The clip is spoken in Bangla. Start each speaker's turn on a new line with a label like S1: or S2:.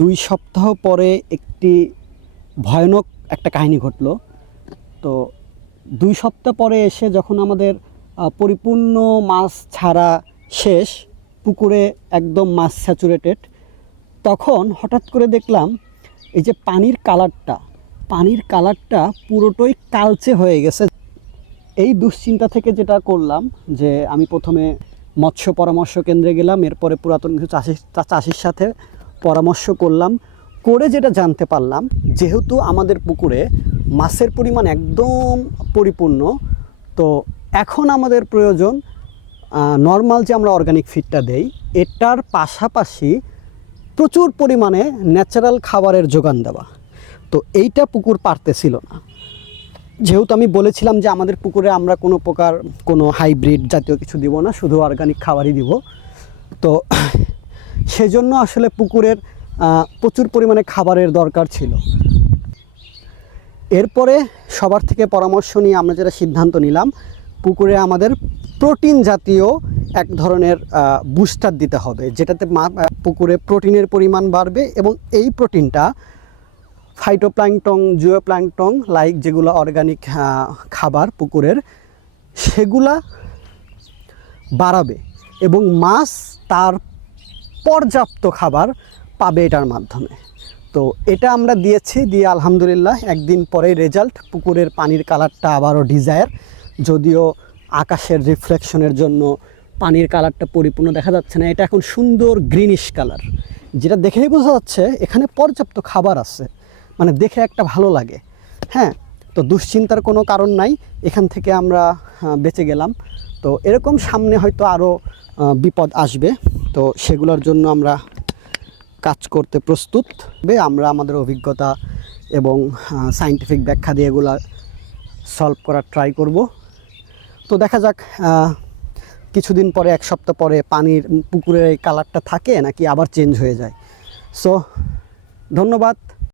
S1: দুই সপ্তাহ পরে একটি ভয়ানক একটা কাহিনী ঘটলো। তো দুই সপ্তাহ পরে এসে যখন আমাদের পরিপূর্ণ মাছ ছাড়া শেষ, পুকুরে একদম মাছ স্যাচুরেটেড, তখন হঠাৎ করে দেখলাম এই যে পানির কালারটা পানির কালারটা পুরোটাই কালচে হয়ে গেছে। এই দুশ্চিন্তা থেকে যেটা করলাম যে আমি প্রথমে মৎস্য পরামর্শ কেন্দ্রে গেলাম, এরপরে পুরাতন কিছু চাষির চাষির সাথে পরামর্শ করলাম, করে যেটা জানতে পারলাম, যেহেতু আমাদের পুকুরে মাছের পরিমাণ একদম পরিপূর্ণ, তো এখন আমাদের প্রয়োজন নর্মাল যে আমরা অর্গানিক ফিডটা দেই, এটার পাশাপাশি প্রচুর পরিমাণে ন্যাচারাল খাবারের যোগান দেওয়া। তো এইটা পুকুর পারতেছিল না। যেহেতু আমি বলেছিলাম যে আমাদের পুকুরে আমরা কোনো প্রকার কোনো হাইব্রিড জাতীয় কিছু দিব না, শুধু অর্গানিক খাবারই দিব। তো সেজন্য আসলে পুকুরের প্রচুর পরিমাণে খাবারের দরকার ছিল। এরপরে সবার থেকে পরামর্শ নিয়ে আমরা যেটা সিদ্ধান্ত নিলাম, পুকুরে আমাদের প্রোটিন জাতীয় এক ধরনের বুস্টার দিতে হবে, যেটাতে মা- পুকুরে প্রোটিনের পরিমাণ বাড়বে এবং এই প্রোটিনটা ফাইটোপ্ল্যাংটং জিওপ্ল্যাংটং লাইক যেগুলো অর্গানিক খাবার পুকুরের, সেগুলা বাড়াবে এবং মাছ তার পর্যাপ্ত খাবার পাবে এটার মাধ্যমে। তো এটা আমরা দিয়েছি, দিয়ে আলহামদুলিল্লাহ একদিন পরে রেজাল্ট পুকুরের পানির কালারটা আবারও ডিজায়ার যদিও আকাশের রিফ্লেকশনের জন্য পানির কালারটা পরিপূর্ণ দেখা যাচ্ছে না। এটা এখন সুন্দর গ্রিনিশ কালার যেটা দেখেই বোঝা যাচ্ছে, এখানে পর্যাপ্ত খাবার আছে। মানে দেখে একটা ভালো লাগে। হ্যাঁ তো দুশ্চিন্তার কোনো কারণ নাই। এখান থেকে আমরা বেঁচে গেলাম। তো এরকম সামনে হয়তো আরও বিপদ আসবে। তো সেগুলোর জন্য আমরা কাজ করতে প্রস্তুত। আমরা আমাদের অভিজ্ঞতা এবং সাইন্টিফিক ব্যাখ্যা দিয়ে এগুলা সলভ করার ট্রাই করব। তো দেখা যাক কিছুদিন পরে, এক সপ্তাহ পরে পানির পুকুরের এই কালারটা থাকে নাকি আবার চেঞ্জ হয়ে যায়। সো ধন্যবাদ।